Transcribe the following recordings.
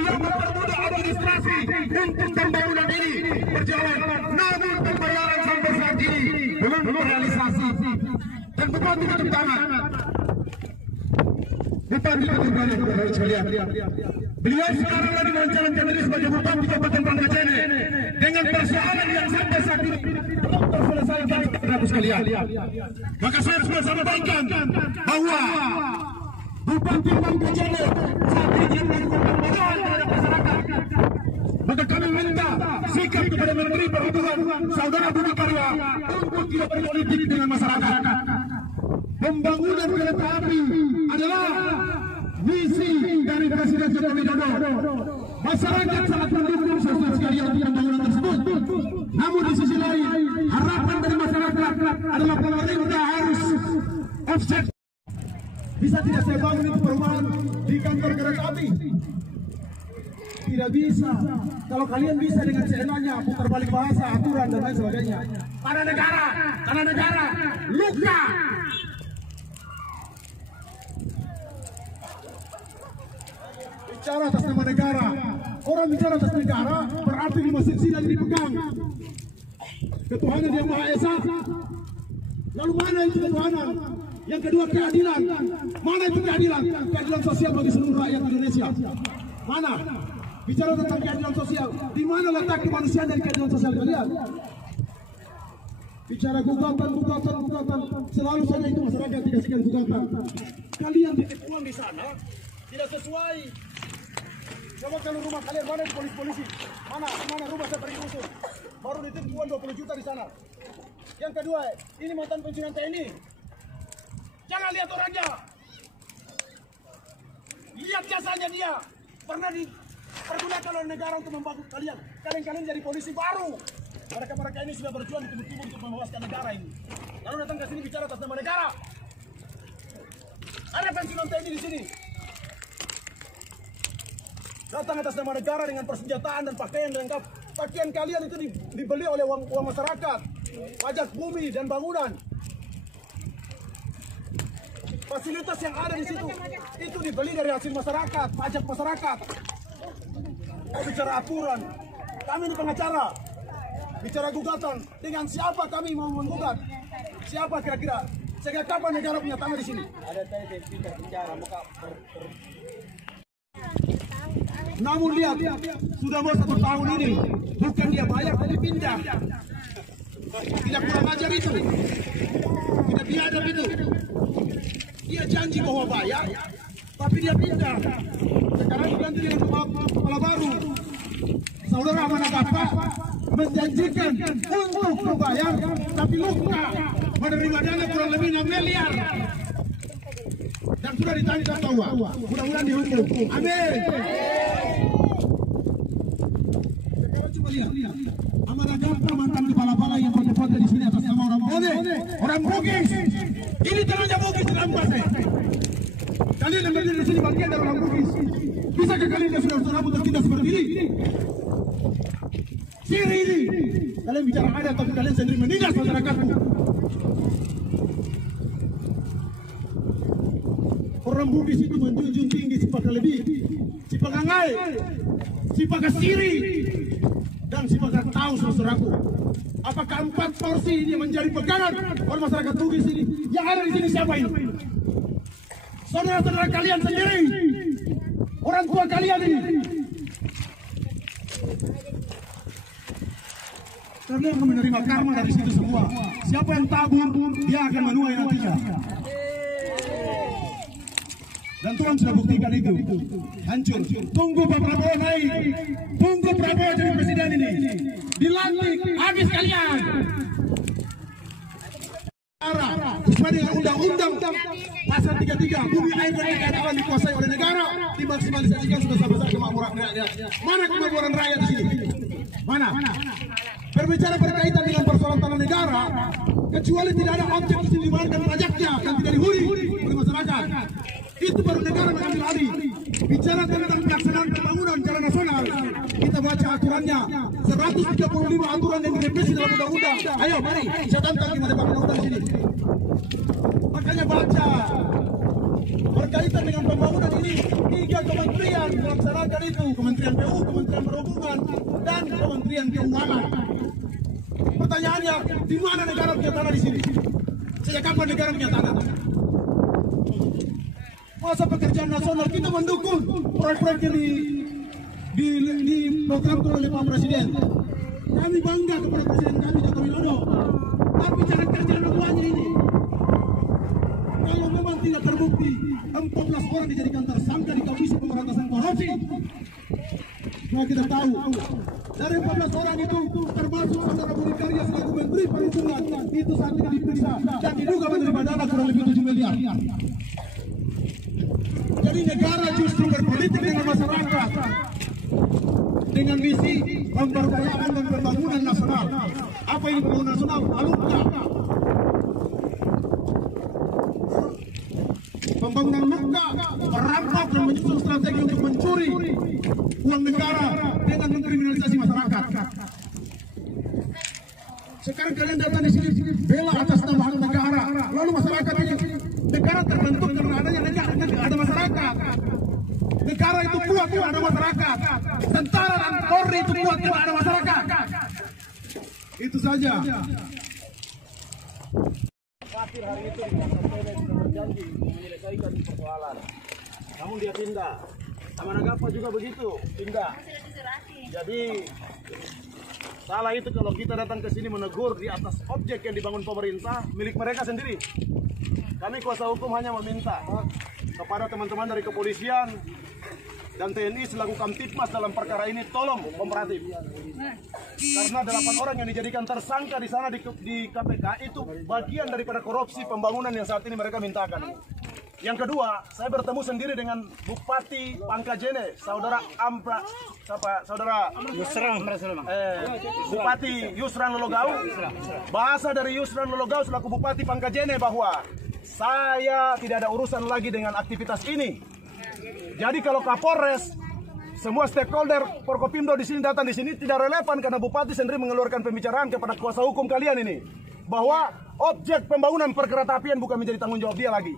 beliau mempermudah administrasi untuk pembangunan ini berjalan, namun pembayaran sampai saat ini belum terrealisasi. Dan Bupati tutup tangan. Bupati tutup tangan, saudara sekalian. Beliau sekarang lagi mencalonkan diri sebagai Bupati Kabupaten Pangkajene dengan persoalan yang sampai saat ini belum terselesaikan, saudara sekalian. Maka saya harus sampaikan bahwa Bupati Pangkajene saat ini dia melakukan pembodohan terhadap masyarakat. Maka kami minta sikap kepada Menteri Perhubungan Saudara Budi Karya untuk tidak berpolitik dengan masyarakat. Pembangunan kereta api adalah misi dari Presiden Joko Widodo. Masyarakat sangat mendukung saudara sekalian untuk pembangunan tersebut. Namun di sisi lain, harapan dari masyarakat adalah pemerintah harus offset. Bisa tidak saya bangun itu perumahan di kantor kereta api? Tidak bisa. Kalau kalian bisa dengan seenaknya putar balik bahasa, aturan dan lain sebagainya. Karena negara luka. Bicara atas nama negara. Orang bicara atas negara berarti di masjid sidang dipegang. Ketuhanan yang Maha Esa. Lalu mana itu ketuhanan? Yang kedua keadilan. Mana itu keadilan? Keadilan sosial bagi seluruh rakyat Indonesia. Mana? Bicara tentang keadilan sosial, di mana letak kemanusiaan dan keadilan sosial kalian? Bicara gugatan, selalu saja itu masyarakat dikasihkan gugatan. Kalian titip uang di sana tidak sesuai. Coba kalau rumah kalian mana di polisi? Mana rumah saya pergi usut. Baru dititip uang 20 juta di sana. Yang kedua, ini mantan pensiunan TNI. Jangan lihat orangnya. Lihat jasanya dia. Pernah dipergunakan oleh negara untuk membantu kalian. Kalian jadi polisi baru. Mereka ini sudah berjuang di timur-timur untuk membebaskan negara ini. Lalu datang ke sini bicara atas nama negara. Ada pensiunan TNI di sini. Datang atas nama negara dengan persenjataan dan pakaian lengkap. Pakaian kalian itu dibeli oleh uang masyarakat. Pajak bumi dan bangunan. Fasilitas yang ada di situ itu dibeli dari hasil masyarakat, pajak masyarakat. Kau bicara aturan, kami ini pengacara. Bicara gugatan, dengan siapa kami mau menggugat? Siapa kira-kira? Sehingga kapan negara punya tangan di sini? Ada tadi speaker bicara, namun lihat, sudah mau 1 tahun ini, bukan dia bayar, tapi pindah. Tidak kurang ajar itu, tidak biadab itu. Dia janji bahwa bayar, tapi dia pindah. Sekarang diganti dengan kepala baru. Saudara Managapa menjanjikan untuk membayar, tapi lupa menerima dana kurang lebih 6 miliar. Dan sudah ditanya tahu, mudah-mudahan dihukum. Amin. Sekarang coba lihat, Managapa mantan kepala balai yang foto-foto di sini atas nama orang Bone, orang Bugis. Ini tanahnya Bugis dalam pasir. Kalian yang berdiri di sini bagian dari orang Bugis. Bisakah kalian yang saudara untuk kita seperti ini? Siri ini. Kalian bicara ada tapi kalian sendiri menindas masyarakatmu. Orang Bugis itu menjunjung tinggi sifat lebih, sifat angai, sifat siri, dan sifat tahu saudaraku. Apakah 4 porsi ini menjadi pegangan oleh masyarakat Bugis ini? Yang ada di sini siapa ini? Saudara-saudara kalian sendiri, orang tua kalian ini. Karena akan menerima karma dari situ semua. Siapa yang tabur, dia akan menuai nantinya. Dan Tuhan sudah buktikan itu. Hancur. Tunggu Pak Prabowo naik. Tunggu Prabowo jadi presiden ini. Dilantik. Habis kalian. Sesuai dengan undang-undang pasal 33, bumi air dan negara dikuasai oleh negara, dimaksimalisasikan sebesar-besar kemakmuran rakyat. Mana kemakmuran rakyat di sini? Mana? Berbicara berkaitan dengan persoalan tanah negara, kecuali tidak ada objek keistimewaan dan pajaknya yang tidak dihuni oleh masyarakat, itu baru negara mengambil alih. Bicara tentang pelaksanaan pembangunan jalan nasional, kita baca aturannya, 135 aturan yang direvisi dalam undang-undang. Ayo, mari, saya tantang gimana pakai undang-undang di sini. Makanya baca. berkaitan dengan pembangunan ini 3 kementerian melaksanakan itu, Kementerian PU, Kementerian Perhubungan, dan Kementerian Keuangan. Pertanyaannya, di mana negara punya tanah di sini? Sejak kapan negara punya tanah? Masa pekerjaan nasional kita mendukung proyek-proyek yang diprogramkan oleh Pak Presiden. Kami bangga kepada Presiden kami Joko Widodo. Tapi cara kerja anak ini, kalau memang tidak terbukti 14 orang dijadikan tersangka di Komisi Pemberantasan Korupsi. Nah, kita tahu dari 14 orang itu termasuk saudara Budi Karya selaku Menteri Perhubungan itu saat ini diperiksa dan diduga menerima dana kurang lebih 7 miliar. Jadi negara justru berpolitik dengan masyarakat dengan misi pemberdayaan dan pembangunan nasional. Apa ini pembangunan nasional? Alutnya pembangunan muka, merampok dan menyusun strategi untuk mencuri uang negara dengan mengkriminalisasi masyarakat. Sekarang kalian datang di sini bela atas nama hak negara, lalu masyarakat ini negara terbentuk karena adanya negara, ada masyarakat. Negara itu kuat kalau ada masyarakat. Tentara dan Polri itu kuat kalau ada masyarakat. Itu saja. Akhir hari itu di kantor PNS sudah berjanji menyelesaikan persoalan. Namun dia pindah. Sama Nagapa juga begitu, pindah. Jadi salah itu kalau kita datang ke sini menegur di atas objek yang dibangun pemerintah milik mereka sendiri. Kami kuasa hukum hanya meminta kepada teman-teman dari kepolisian dan TNI selaku Kamtibmas dalam perkara ini tolong kooperatif. Karena 8 orang yang dijadikan tersangka di sana di KPK itu bagian daripada korupsi pembangunan yang saat ini mereka mintakan. Yang kedua, saya bertemu sendiri dengan Bupati Pangkajene, saudara Bupati Yusran Lologau. Bahasa dari Yusran Lologau selaku Bupati Pangkajene bahwa saya tidak ada urusan lagi dengan aktivitas ini. Jadi kalau Kapolres, semua stakeholder Forkopimdo di sini datang di sini tidak relevan karena Bupati sendiri mengeluarkan pembicaraan kepada kuasa hukum kalian ini bahwa objek pembangunan perkeretaapian bukan menjadi tanggung jawab dia lagi.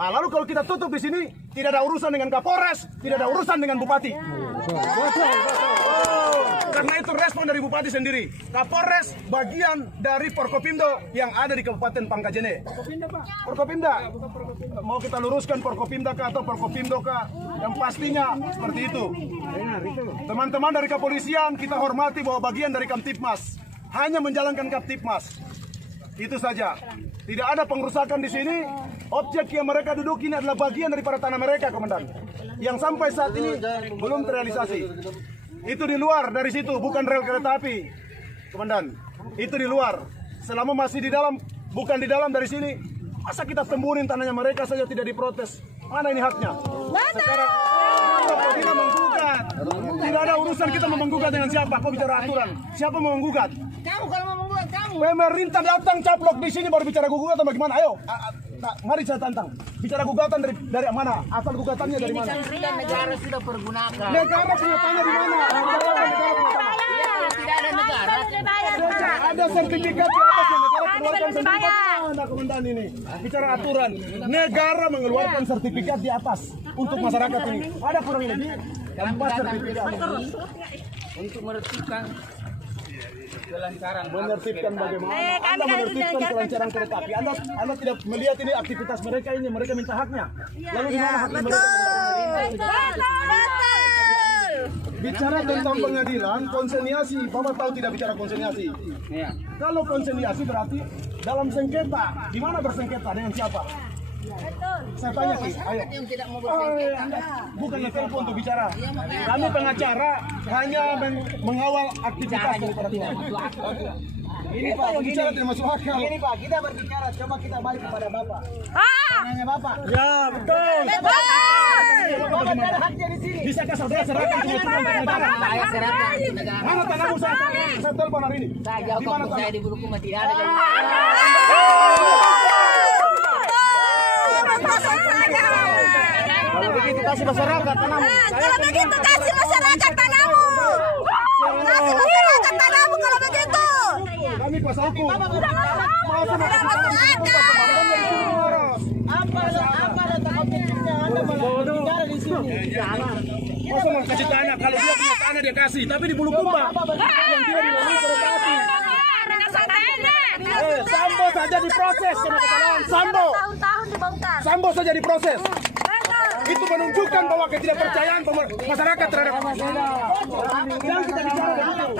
Lalu kalau kita tutup di sini tidak ada urusan dengan Kapolres, tidak ada urusan dengan Bupati. Karena itu respon dari Bupati sendiri. Kapolres bagian dari Forkopimdo yang ada di Kabupaten Pangkajene. Forkopimda. Mau kita luruskan Forkopimda kah atau Forkopimdo kah? Yang pastinya seperti itu. Teman-teman dari kepolisian kita hormati bahwa bagian dari Kamtibmas hanya menjalankan Kamtibmas. Itu saja. Tidak ada pengerusakan di sini. Objek yang mereka duduki ini adalah bagian daripada tanah mereka, Komandan. Yang sampai saat ini belum terrealisasi. Itu di luar dari situ, bukan rel kereta api, Komandan. Itu di luar. Selama masih di dalam, bukan di dalam dari sini, masa kita temburin tanahnya mereka saja tidak diprotes? Mana ini haknya? Sekarang kita menggugat. Tidak ada urusan kita mau menggugat dengan siapa. Kau bicara aturan. Siapa mau menggugat? Kamu kalau mau menggugat kamu. Pemerintah datang caplok di sini baru bicara gugatan bagaimana? Ayo. Nah, mari saya tantang. Bicara gugatan dari mana? Asal gugatannya dari mana? Negara sudah pergunakan. Negara punya tanah di mana? Tidak ada negara. Ada sertifikat di atas yang negara keluarkan sendiri. Mana Komandan ini? Bicara aturan. Negara mengeluarkan sertifikat di atas untuk masyarakat ini. Ada kurang lebih 4 sertifikat Untuk menertibkan kelancaran. Menertibkan bagaimana? Anda menertibkan kelancaran kereta api. Anda tidak melihat ini aktivitas mereka ini. Mereka minta haknya. Lalu di mana hak mereka? Bicara tentang pengadilan, konsiliasi. Bapak tahu tidak bicara konsiliasi? Kalau konsiliasi berarti dalam sengketa. Di mana bersengketa? Dengan siapa? Saya tanya sih, ayo. Bukannya telepon untuk bicara. Kami pengacara hanya mengawal aktivitas daripada Tuhan. Ini Pak, bicara tidak masuk akal. Ini Pak, kita berbicara, coba kita balik kepada Bapak. Tanya Bapak. Ya, betul. Bapak ada haknya di sini. Bisakah saudara serahkan kebetulan pengacara? Saya serahkan ke negara. Mana tanahmu saya telepon hari ini? Saya jawab kampung saya di Bulukumba tidak ada. Kalau begitu kasih masyarakat tanahmu. Kalau begitu kasih masyarakat tanahmu. Kasih masyarakat tanahmu kalau begitu. Kami kuasa hukum. Tidak masuk akal. Apa datang objek Masa mau kasih tanah, kalau dia punya tanah dia kasih, tapi di Bulukumba yang dia dilalui kereta api. Sambo saja diproses karena kesalahan. Tahun-tahun dibongkar. Sambo saja diproses. Itu menunjukkan bahwa ketidakpercayaan masyarakat terhadap yang kita bicara begitu.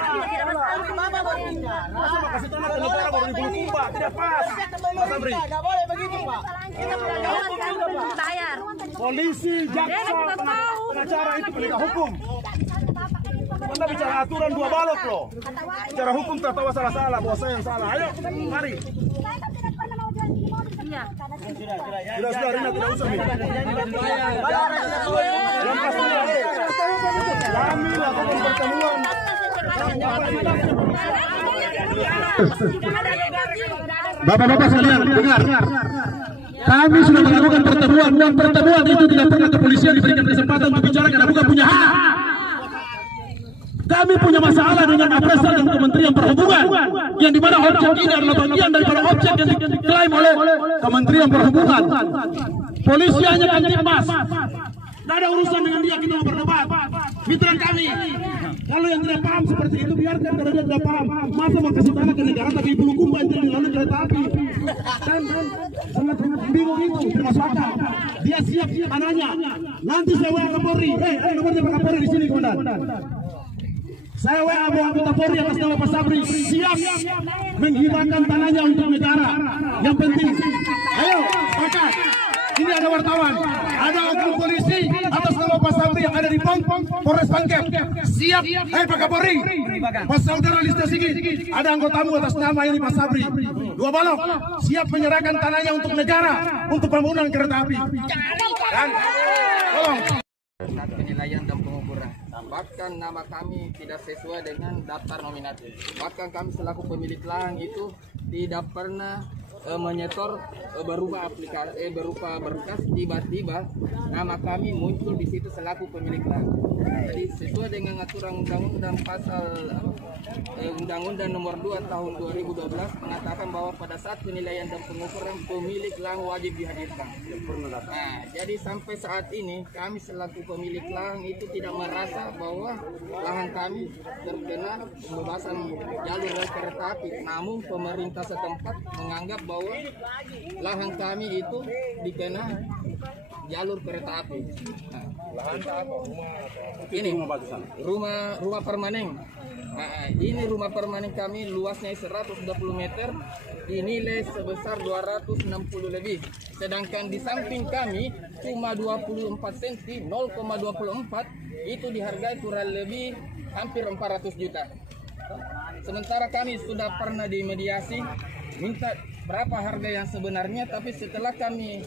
Masa mau kasih tanah ke negara baru di Bulukumba, tidak pas. Mas Amri. Tidak boleh begitu, Pak. Kita belum bayar. Polisi, jaksa, pengacara itu penegak hukum. Anda bicara aturan dua balok loh. Bicara hukum tertawa salah-salah, bahwa saya yang salah. Ayo, mari. Iya. Sudah, Rina, tidak usah. Yang pastinya, kami lakukan pertemuan. Bapak-bapak sekalian, dengar. Kami sudah melakukan pertemuan dan pertemuan itu tidak pernah kepolisian diberikan kesempatan untuk bicara karena bukan punya hak. Kami punya masalah dengan Appresal dan Kementerian Perhubungan, yang dimana objek ini adalah bagian daripada objek yang diklaim oleh Kementerian Perhubungan. Polisi hanya Kamtibmas. Tidak ada urusan dengan dia, kita mau berdebat. Mitra kami, kalau yang tidak paham seperti itu biarkan, kalau dia tidak paham. Masa mau kasih tanah ke negara tapi Bulukumba yang dilalui kereta api. Dan sangat bingung itu, termasuk akal. Dia siap tanahnya. Nanti saya WA Kapolri. Ada nomornya Pak Kapolri di sini, Komandan. Saya WA anggota Polri atas nama Pak Sabri, siap menghibahkan tanahnya untuk negara. Yang penting, ayo sepakat. Ini ada wartawan, ada oknum polisi atas nama Pak Sabri yang ada di Polres Pangkep. Siap, Pak Kapolri, Pak Saudara Lista Sigit, ada anggotamu atas nama ini Pak Sabri. Dua balok, siap menyerahkan tanahnya untuk negara, untuk pembangunan kereta api. Dan tolong. Penilaian dan pengukuran. Bahkan nama kami tidak sesuai dengan daftar nominatif. Bahkan kami selaku pemilik lahan itu tidak pernah menyetor berupa aplikasi berupa berkas, tiba-tiba nama kami muncul di situ selaku pemilik lahan. Jadi sesuai dengan aturan undang-undang pasal undang-undang nomor 2 tahun 2012 mengatakan bahwa pada saat penilaian dan pengukuran pemilik lahan wajib dihadirkan. Nah, jadi sampai saat ini kami selaku pemilik lahan itu tidak merasa bahwa lahan kami terkena pembebasan jalur rel kereta api. Namun pemerintah setempat menganggap bahwa lahan kami itu dikena jalur kereta api. Nah, lahan apa? Ini rumah permanen. Nah, ini rumah permanen kami luasnya 120 meter, dinilai sebesar 260 lebih. Sedangkan di samping kami cuma 24 cm, 0,24 itu dihargai kurang lebih hampir 400 juta. Sementara kami sudah pernah dimediasi minta berapa harga yang sebenarnya, tapi setelah kami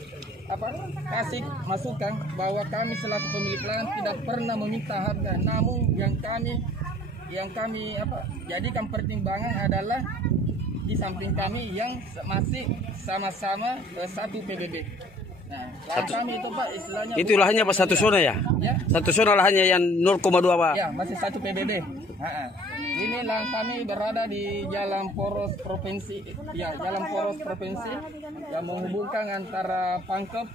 kasih masukan bahwa kami selaku pemilik lahan tidak pernah meminta harga, namun yang kami jadikan pertimbangan adalah di samping kami yang masih sama-sama satu PBB. Nah, lahan kami itu Pak istilahnya itu lahannya Pak satu zona ya? Ya? Satu zona lahannya yang 0,2 Pak? Ya, masih satu PBB. Ini lahan kami berada di Jalan Poros Provinsi, ya Jalan Poros Provinsi yang menghubungkan antara Pangkep,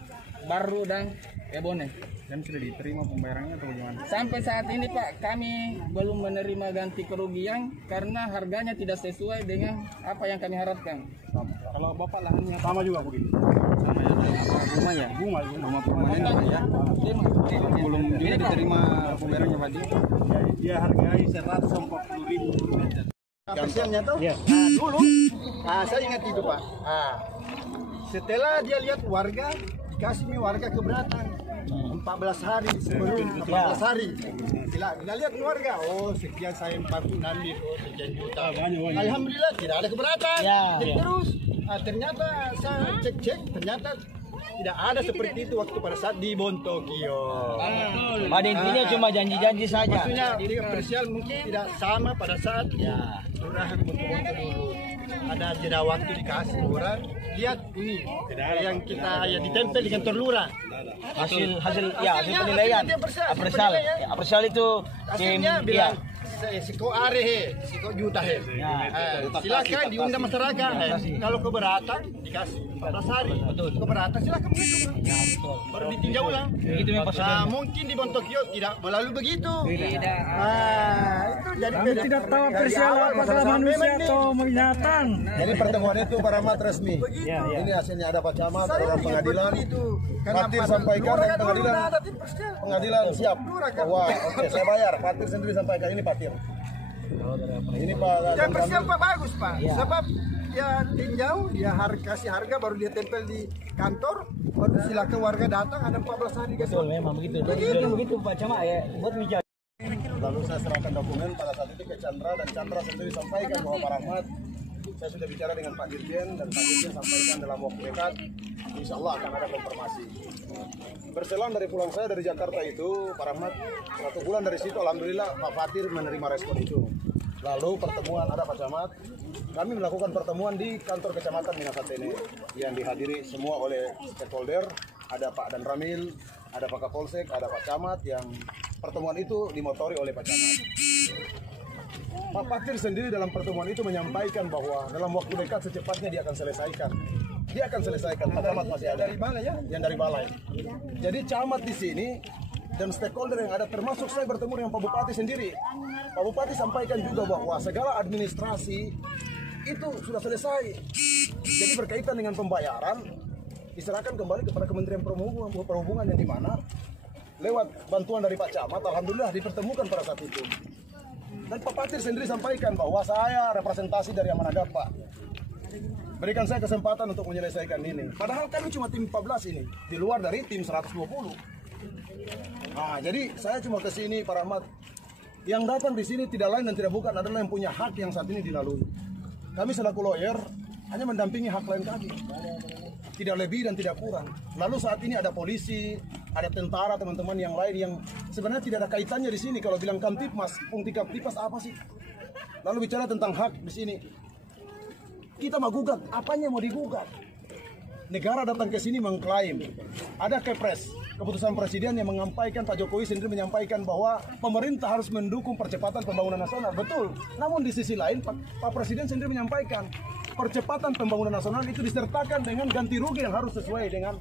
Baru dan Ebone. Dan sudah diterima pembayarannya atau bagaimana? Sampai saat ini Pak, kami belum menerima ganti kerugian karena harganya tidak sesuai dengan apa yang kami harapkan. Kalau Bapak lahannya sama juga begitu? Sama ya, rumah ya? Rumah permanen ya? Belum juga diterima pembayarannya Pak? Dia hargai 140.000. Persennya tuh? Ya. Nah, dulu, saya ingat itu Pak. Setelah dia lihat warga, dikasih warga keberatan 14 hari sebelum 14 hari. Bila lihat keluarga, oh sekian saya 46 sekian juta. Alhamdulillah tidak ada keberatan. Jadi terus ternyata saya cek ternyata tidak ada seperti itu waktu pada saat di Bon Tokyo. Pada intinya cuma janji-janji saja. Maksudnya di komersial mungkin tidak sama pada saat lurahan Bonto dulu. Ada jeda waktu dikasih orang. Lihat ini yang kita ditempel di kantor lurah. Hasil penilaian. Appresal itu tim bilang siko are siko juta silakan diundang masyarakat. Kalau keberatan dikasih 14 hari. Keberatan silakan begitu. Baru ditinjau ulang. Itu memang Nah, mungkin di Bontokio tidak melalui begitu. Tidak. Nah, itu jadi beda. Tidak tahu peristiwa apakah manusia atau binatang. Jadi pertemuan itu para mat resmi. Ini hasilnya ada Pak Camat, orang pengadilan. Fatir sampaikan dan pengadilan siap bahwa oke saya bayar. Fatir sendiri sampaikan ini Fatir. Ini Pak. Yang persiap Pak bagus Pak. Sebab ya tinjau, dia kasih harga baru dia tempel di kantor, baru silakan warga datang ada 14 hari guys. Betul, memang begitu. Begitu Pak Camat ya, buat bijak. Lalu saya serahkan dokumen pada saat itu ke Chandra dan Chandra sendiri sampaikan bahwa Pak Rahmat, saya sudah bicara dengan Pak Dirjen dan Pak Dirjen sampaikan dalam waktu dekat, insya Allah akan ada konfirmasi. Berselang dari pulang saya dari Jakarta itu, Pak Rahmat, 1 bulan dari situ Alhamdulillah Pak Fatir menerima respon itu. Lalu pertemuan ada Pak Camat, kami melakukan pertemuan di kantor kecamatan Minasatene yang dihadiri semua oleh stakeholder, ada Pak Dan Ramil, ada Pak Kapolsek, ada Pak Camat yang pertemuan itu dimotori oleh Pak Camat. Pak Fatir sendiri dalam pertemuan itu menyampaikan bahwa dalam waktu dekat secepatnya dia akan selesaikan. Dia akan selesaikan. Pak Camat masih ada. Dari balai ya? Yang dari balai. Jadi Camat di sini dan stakeholder yang ada termasuk saya bertemu dengan Pak Bupati sendiri. Pak Bupati sampaikan juga bahwa segala administrasi itu sudah selesai. Jadi berkaitan dengan pembayaran diserahkan kembali kepada Kementerian Perhubungan yang di mana lewat bantuan dari Pak Camat alhamdulillah dipertemukan pada saat itu. Dan Pak Fatir sendiri sampaikan bahwa saya representasi dari Amanagap Pak. Berikan saya kesempatan untuk menyelesaikan ini. Padahal kami cuma tim 14 ini, di luar dari tim 120. Nah, jadi saya cuma ke sini Pak Rahmat. Yang datang di sini tidak lain dan tidak bukan adalah yang punya hak yang saat ini dilalui. Kami selaku lawyer hanya mendampingi hak klien kami. Tidak lebih dan tidak kurang. Lalu saat ini ada polisi, ada tentara, teman-teman yang lain yang sebenarnya tidak ada kaitannya di sini. Kalau bilang Kamtipmas, fungsi Kamtipmas apa sih? Lalu bicara tentang hak di sini. Kita mau gugat, apanya mau digugat? Negara datang ke sini mengklaim. Ada Kepres, keputusan presiden yang menyampaikan, Pak Jokowi sendiri menyampaikan bahwa pemerintah harus mendukung percepatan pembangunan nasional. Betul. Namun di sisi lain Pak Presiden sendiri menyampaikan percepatan pembangunan nasional itu disertakan dengan ganti rugi yang harus sesuai dengan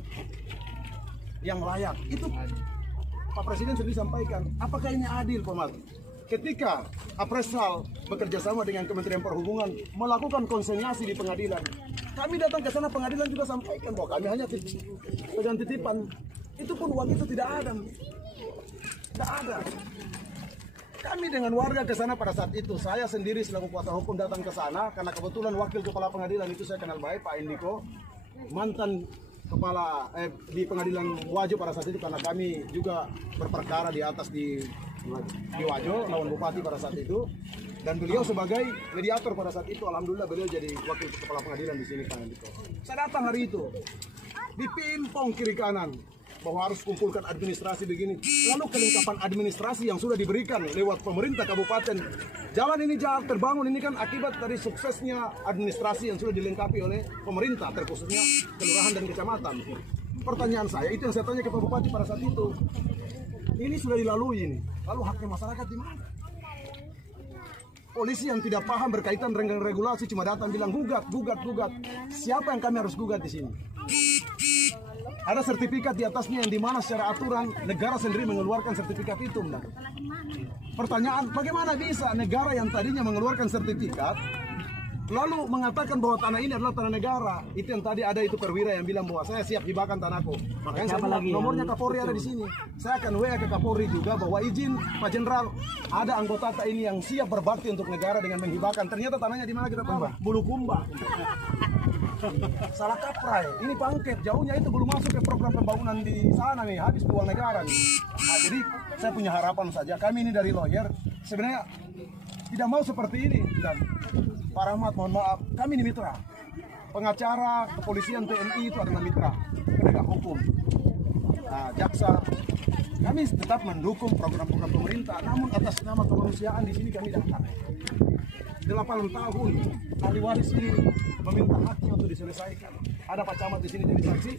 yang layak. Itu Pak Presiden sendiri sampaikan. Apakah ini adil, Pak Mat? Ketika Apresal bekerja sama dengan Kementerian Perhubungan melakukan konsinyasi di pengadilan, kami datang ke sana, pengadilan juga sampaikan bahwa kami hanya pegang titipan. Itu pun uang itu tidak ada. Tidak ada. Kami dengan warga ke sana pada saat itu, saya sendiri selaku kuasa hukum datang ke sana karena kebetulan wakil kepala pengadilan itu saya kenal baik, Pak Indiko, mantan kepala di pengadilan Wajo pada saat itu karena kami juga berperkara di atas di Wajo lawan bupati pada saat itu, dan beliau sebagai mediator pada saat itu. Alhamdulillah beliau jadi wakil kepala pengadilan di sini, Pak Indiko. Saya datang hari itu dipimpong kiri kanan bahwa harus kumpulkan administrasi begini. Lalu kelengkapan administrasi yang sudah diberikan lewat pemerintah kabupaten. Jalan ini jalan terbangun ini kan akibat dari suksesnya administrasi yang sudah dilengkapi oleh pemerintah, terkhususnya kelurahan dan kecamatan. Pertanyaan saya, itu yang saya tanya ke Pak Bupati pada saat itu. Ini sudah dilalui ini. Lalu haknya masyarakat di mana? Polisi yang tidak paham berkaitan dengan regulasi cuma datang bilang gugat. Siapa yang kami harus gugat di sini? Ada sertifikat di atasnya yang dimana secara aturan negara sendiri mengeluarkan sertifikat itu. Pertanyaan, bagaimana bisa negara yang tadinya mengeluarkan sertifikat lalu mengatakan bahwa tanah ini adalah tanah negara? Itu yang tadi ada itu perwira yang bilang bahwa saya siap hibahkan tanahku. Makanya saya bilang, nomornya Kapolri ada di sini. Saya akan WA ke Kapolri juga bahwa izin Pak Jenderal, ada anggota TNI yang siap berbakti untuk negara dengan menghibahkan. Ternyata tanahnya di mana kita tahu? Bulukumba. Salah kaprah. Ini Pangkep, jauhnya itu belum masuk ke program pembangunan di sana nih, habis uang negara nih. Nah, jadi saya punya harapan saja, kami ini dari lawyer sebenarnya tidak mau seperti ini. Dan Pak Rahmat, mohon maaf, kami ini mitra. Pengacara, kepolisian, TNI itu adalah mitra penegak hukum. Nah, jaksa, kami tetap mendukung program-program pemerintah, namun atas nama kemanusiaan di sini kami datang. 8 tahun ahli waris ini meminta haknya untuk diselesaikan. Ada Pak Camat di sini jadi saksi.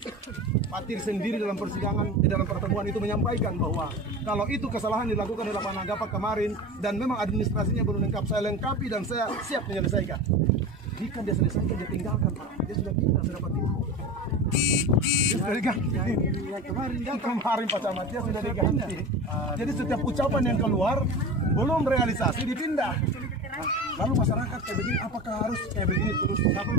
Fatir sendiri dalam persidangan di dalam pertemuan itu menyampaikan bahwa kalau itu kesalahan dilakukan oleh Pak Nagapa kemarin dan memang administrasinya belum lengkap, saya lengkapi dan saya siap menyelesaikan. Jika dia selesaikan, dia tinggalkan, Pak. Dia sudah pindah, sudah dapat itu. Dia sudah diganti. Yang kemarin Pak Camat, dia sudah diganti. Jadi setiap ucapan yang keluar belum realisasi dipindah. Lalu masyarakat kayak begini, apakah harus kayak begini terus? Siapa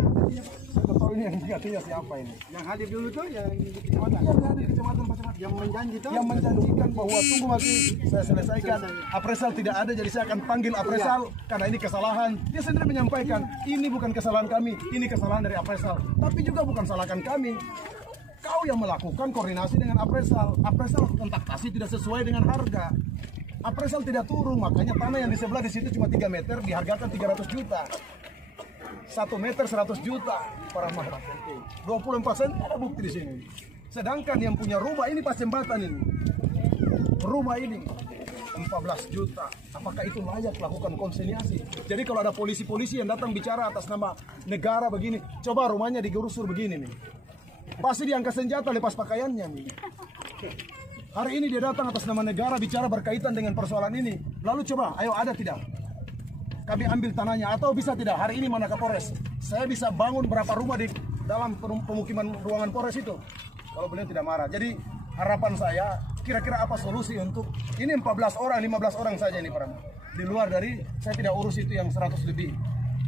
saya tahu ini yang digantinya siapa ini? Yang hadir dulu tuh yang di kecamatan. Yang hadir di kecamatan Pak Camat. Yang menjanji tuh. Yang menjanjikan bahwa tunggu masih saya selesaikan. Appraisal tidak ada, jadi saya akan panggil appraisal karena ini kesalahan. Dia sendiri menyampaikan, ini bukan kesalahan kami, ini kesalahan dari appraisal. Tapi juga bukan salahkan kami. Kau yang melakukan koordinasi dengan appraisal. Appraisal lakukan taksasi tidak sesuai dengan harga. Appraisal tidak turun, makanya tanah yang di sebelah di situ cuma 3 meter dihargakan 300 juta. 1 meter 100 juta para masyarakat. 24 sen ada bukti di sini. Sedangkan yang punya rumah ini pas jembatan ini. Rumah ini 14 juta. Apakah itu layak lakukan konsiliasi? Jadi kalau ada polisi-polisi yang datang bicara atas nama negara begini, coba rumahnya digusur begini nih. Pasti diangkat senjata lepas pakaiannya nih. Hari ini dia datang atas nama negara bicara berkaitan dengan persoalan ini. Lalu coba, ayo ada tidak? Kami ambil tanahnya atau bisa tidak? Hari ini mana Kapolres? Saya bisa bangun berapa rumah di dalam pemukiman ruangan Polres itu? Kalau beliau tidak marah. Jadi harapan saya, kira-kira apa solusi untuk ini 14 orang, 15 orang saja ini Pak. Di luar dari saya tidak urus itu yang 100 lebih.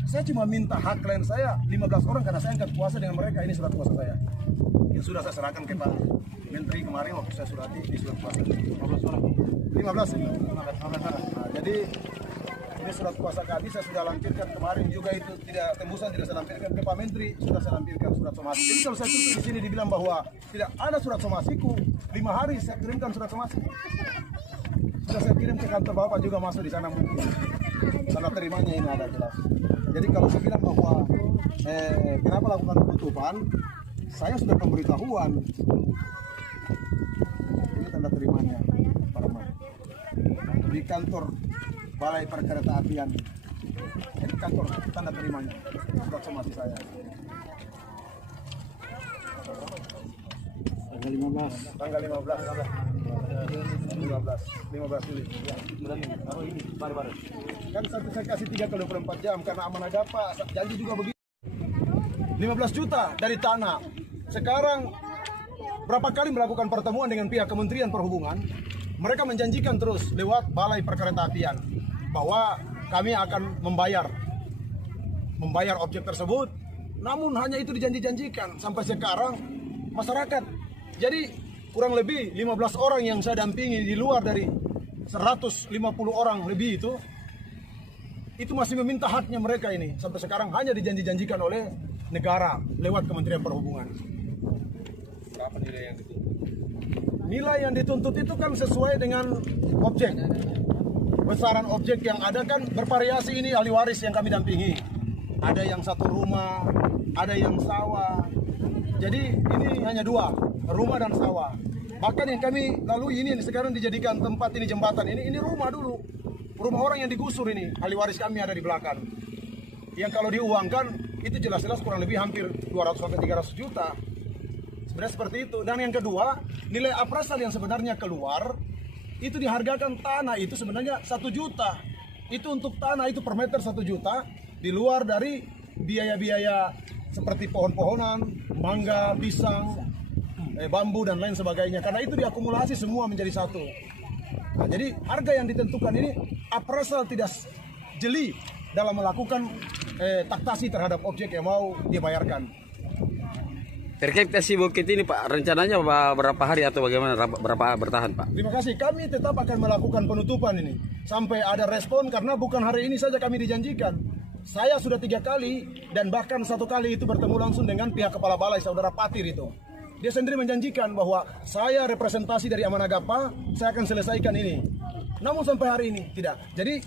Saya cuma minta hak klien saya 15 orang karena saya angkat kuasa dengan mereka. Ini surat kuasa saya. Yang sudah saya serahkan ke Pak Menteri kemarin waktu saya surati ini surat kuasa 15 orang. 15 ini. 15 orang. Nah, jadi ini surat kuasa kami saya sudah lampirkan kemarin juga itu tidak tembusan tidak saya lampirkan ke Pak Menteri, sudah saya lampirkan surat somasi. Jadi kalau saya tutup di sini dibilang bahwa tidak ada surat somasiku, 5 hari saya kirimkan surat somasi. Sudah saya kirim ke kantor Bapak juga masuk di sana mungkin. Karena terimanya ini ada jelas. Jadi kalau saya bilang bahwa kenapa lakukan penutupan, saya sudah pemberitahuan. Ini tanda terimanya, Pak Rahmat. Di kantor Balai Perkereta Apian. Ini kantor tanda terimanya. Surat somasi saya. Tanggal 15. Tanggal 15 Juli. Oh ini baru-baru. Kan saya kasih 3 kali 24 jam karena amanah Gapa janji juga begitu. 15 juta dari tanah. Sekarang berapa kali melakukan pertemuan dengan pihak Kementerian Perhubungan, mereka menjanjikan terus lewat Balai Perkeretaapian bahwa kami akan membayar objek tersebut. Namun hanya itu dijanji-janjikan sampai sekarang masyarakat. Jadi kurang lebih 15 orang yang saya dampingi di luar dari 150 orang lebih itu masih meminta haknya mereka ini. Sampai sekarang hanya dijanji-janjikan oleh negara lewat Kementerian Perhubungan. Berapa nilai yang dituntut? Nilai yang dituntut itu kan sesuai dengan objek. Besaran objek yang ada kan bervariasi, ini ahli waris yang kami dampingi. Ada yang 1 rumah, ada yang sawah. Jadi ini hanya 2, rumah dan sawah. Bahkan yang kami lalui ini sekarang dijadikan tempat ini jembatan. Ini rumah dulu. Rumah orang yang digusur ini. Ahli waris kami ada di belakang. Yang kalau diuangkan itu jelas-jelas kurang lebih hampir 200 sampai 300 juta. Sebenarnya seperti itu. Dan yang kedua, nilai appraisal yang sebenarnya keluar itu dihargakan tanah itu sebenarnya 1 juta. Itu untuk tanah itu per meter 1 juta di luar dari biaya-biaya seperti pohon-pohonan, mangga, pisang, bambu dan lain sebagainya. Karena itu diakumulasi semua menjadi satu. Nah, jadi harga yang ditentukan ini appraisal tidak jeli dalam melakukan taksasi terhadap objek yang mau dibayarkan. Terkait si bukit ini Pak, rencananya berapa hari atau bagaimana, berapa bertahan Pak? Terima kasih, kami tetap akan melakukan penutupan ini sampai ada respon karena bukan hari ini saja kami dijanjikan. Saya sudah 3 kali dan bahkan 1 kali itu bertemu langsung dengan pihak kepala balai saudara Patir itu. Dia sendiri menjanjikan bahwa saya representasi dari Amanah Gapa, saya akan selesaikan ini. Namun sampai hari ini tidak. Jadi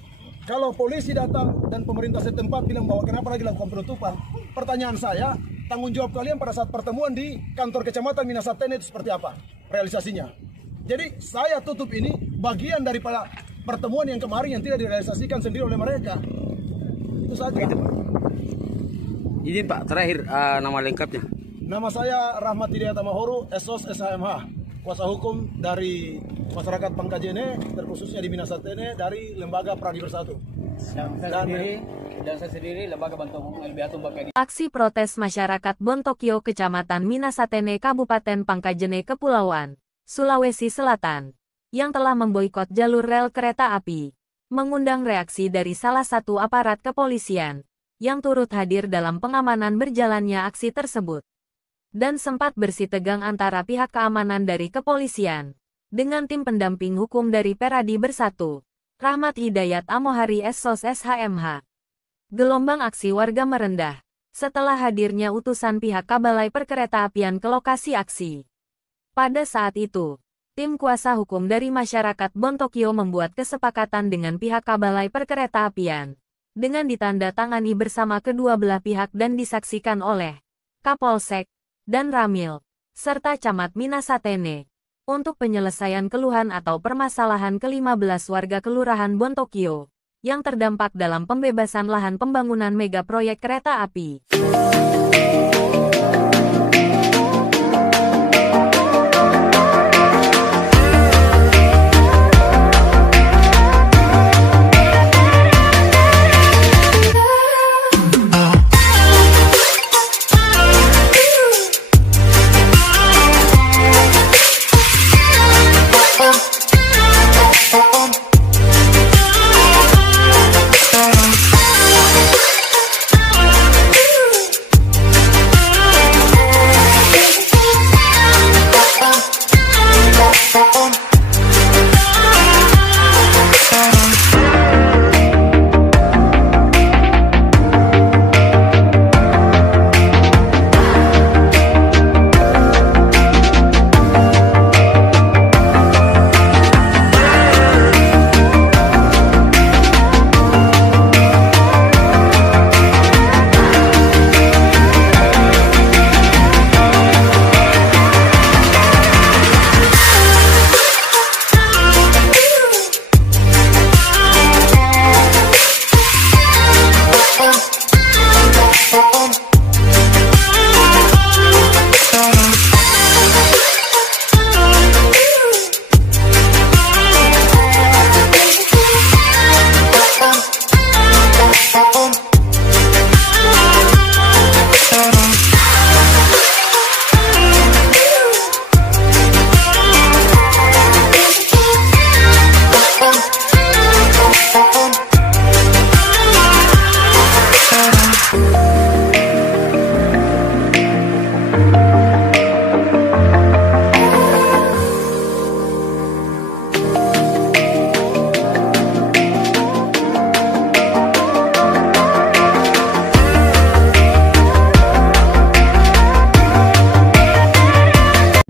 kalau polisi datang dan pemerintah setempat bilang bahwa kenapa lagi lakukan penutupan, pertanyaan saya, tanggung jawab kalian pada saat pertemuan di kantor kecamatan Minasatene itu seperti apa realisasinya? Jadi saya tutup ini bagian daripada pertemuan yang kemarin yang tidak direalisasikan sendiri oleh mereka. Itu saja. Izin Pak, terakhir nama lengkapnya. Nama saya Rahmat Hidayat Mahoro, SOS SHMH. kuasa hukum dari masyarakat Pangkajene, terkhususnya di Minasatene, dari Lembaga Peradi Bersatu. Dan saya sendiri Lembaga Bantuan Hukum LBH Tumbaka. Aksi protes masyarakat Bontokio, Kecamatan Minasatene, Kabupaten Pangkajene, Kepulauan Sulawesi Selatan, yang telah memboikot jalur rel kereta api, mengundang reaksi dari salah satu aparat kepolisian yang turut hadir dalam pengamanan berjalannya aksi tersebut. Dan sempat bersitegang antara pihak keamanan dari kepolisian dengan tim pendamping hukum dari Peradi Bersatu, Rahmat Hidayat Amohari Sos SHMH. Gelombang aksi warga merendah setelah hadirnya utusan pihak Kabalai Perkeretaapian ke lokasi aksi. Pada saat itu, tim kuasa hukum dari masyarakat Bontokio membuat kesepakatan dengan pihak Kabalai Perkeretaapian dengan ditandatangani bersama kedua belah pihak dan disaksikan oleh Kapolsek dan Ramil, serta Camat Minasatene, untuk penyelesaian keluhan atau permasalahan ke-15 warga Kelurahan Bontokio, yang terdampak dalam pembebasan lahan pembangunan mega proyek kereta api.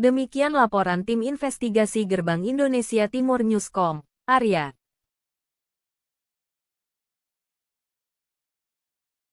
Demikian laporan tim investigasi Gerbang Indonesia Timur Newscom, Arya.